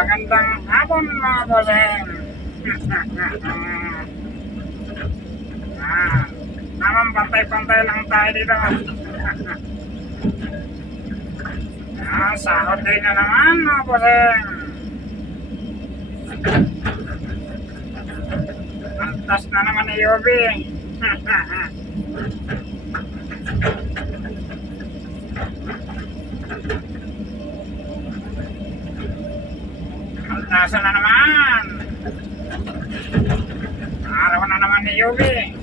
Magandang hapon mga bossing. Tamang pantay-pantay lang tayo dito. Sahod day na naman mga bossing. Antas na naman ni Yobi. Antasan na naman. Araw na naman ni Yobi.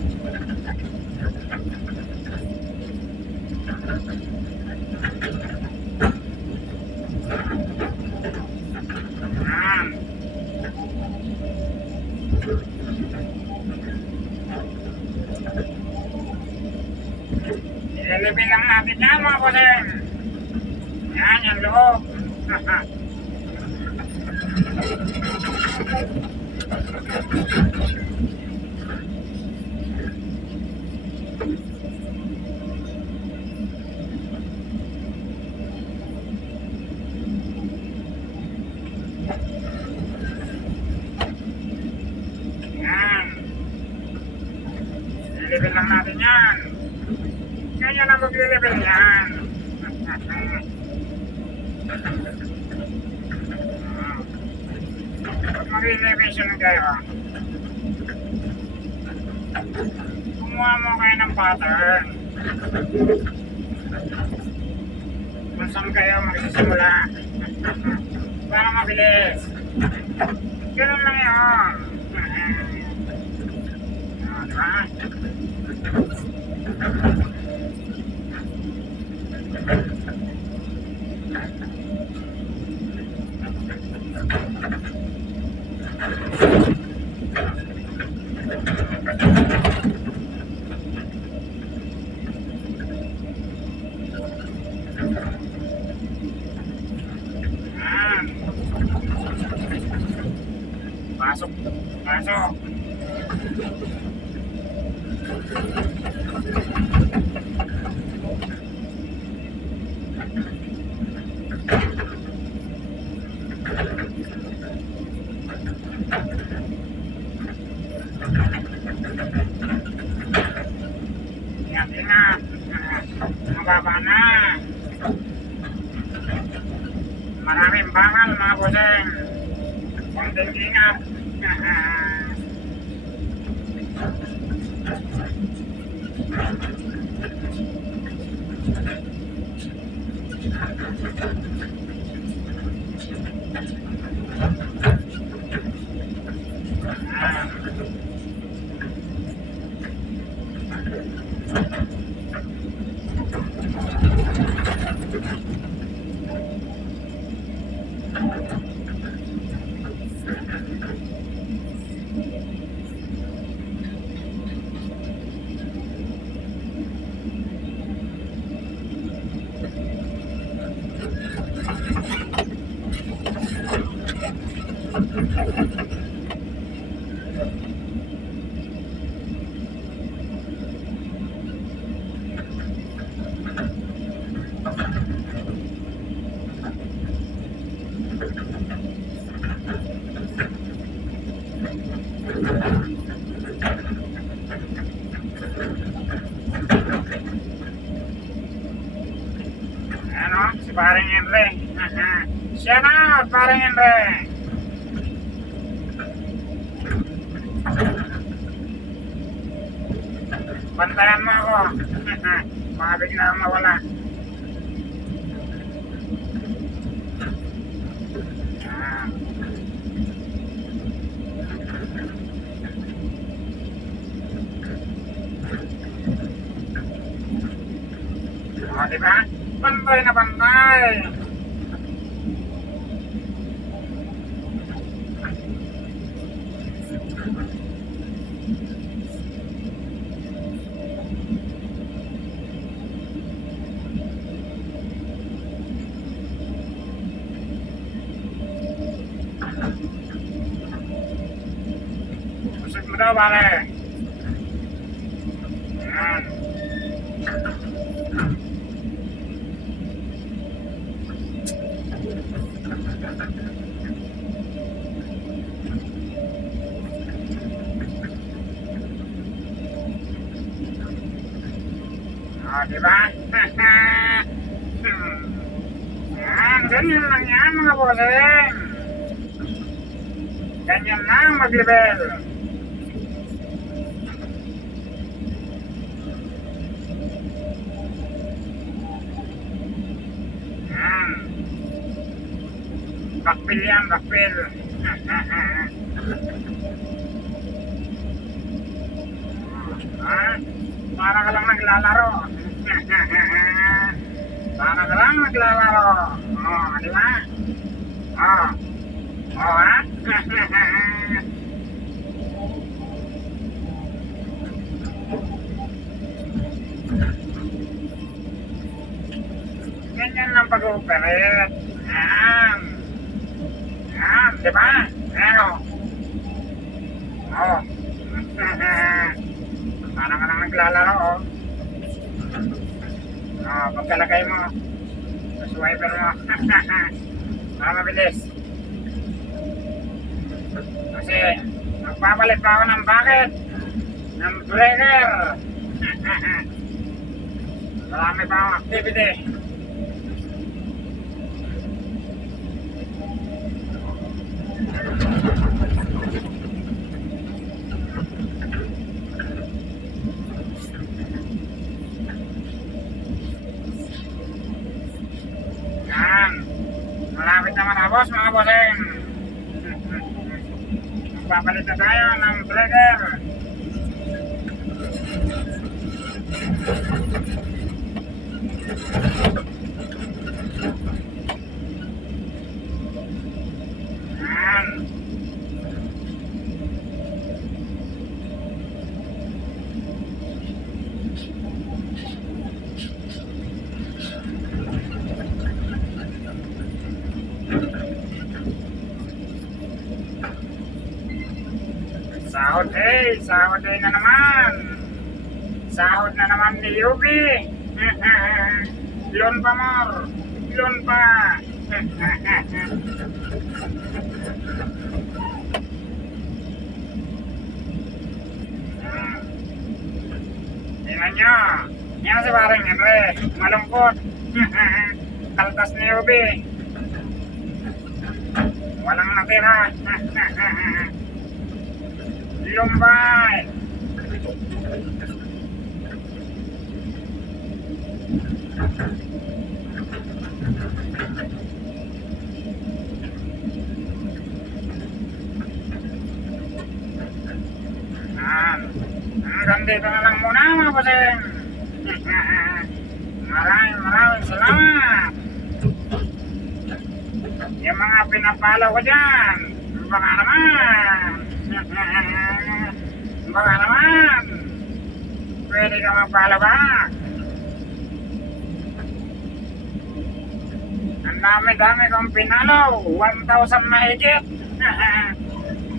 Ililipin lang natin yan mga bossing. Yan yung loob. Yan. Ililipin lang natin yan. Ganyan ang maglilipin yan. Pag mag-elevation kayo, kumuha mo kayo ng pattern kung saan kayo magsisimula para mabilis. Ganun lang yun. Diba? Pasok. Pasok. Ingat. Mababa na. Maraming bangal mga bossing. Konting ingat. Ano? Si paring Henry. Siya na, paring Henry. Bantayan mo ako. Baka biglang mawala. Diba? Bantay na bantay. Pusik mo daw, pare. Yan. di ba? Ganyan lang yan mga bossing. Ganyan lang mag-level. Bakpil yan, bakpil. Para ka lang naglalaro. Para ka lang naglalaro. Di ba? Ha? Ganyan lang pag-operate. Di ba? Para ka lang naglalaro. Pagkalagay mo, sa swiper mo. Para mabilis. Kasi, magpapalit pa ako ng bucket, ng breaker. Marami pa akong activity. Malapit naman na boss mga bossing. Magpapalit na tayo ng breaker. Sahod na naman. Sahod na naman ni Yubi. Loan pa more. Loan pa. Tingnan nyo. Yan si paring Henry. Malungkot. Kaltas ni Yubi. Walang natira. Lumbay. Hanggang dito na lang muna mga bossing. Maraming salamat. Yung mga pinapalo ko dyan, baka naman pwede ka magpalo back. Ang dami kong pinalo, 1,000 mahigit.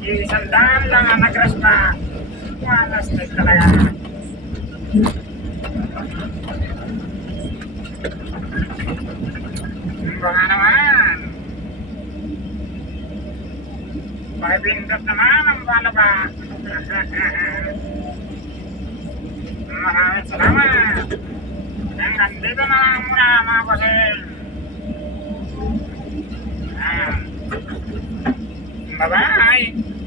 $100 lang ang nag-respect. Walas na talaga. Baka naman pakipindot naman ang palo back. Maraming salamat. Hanggang dito na lang muna mga bossing. Bye-bye.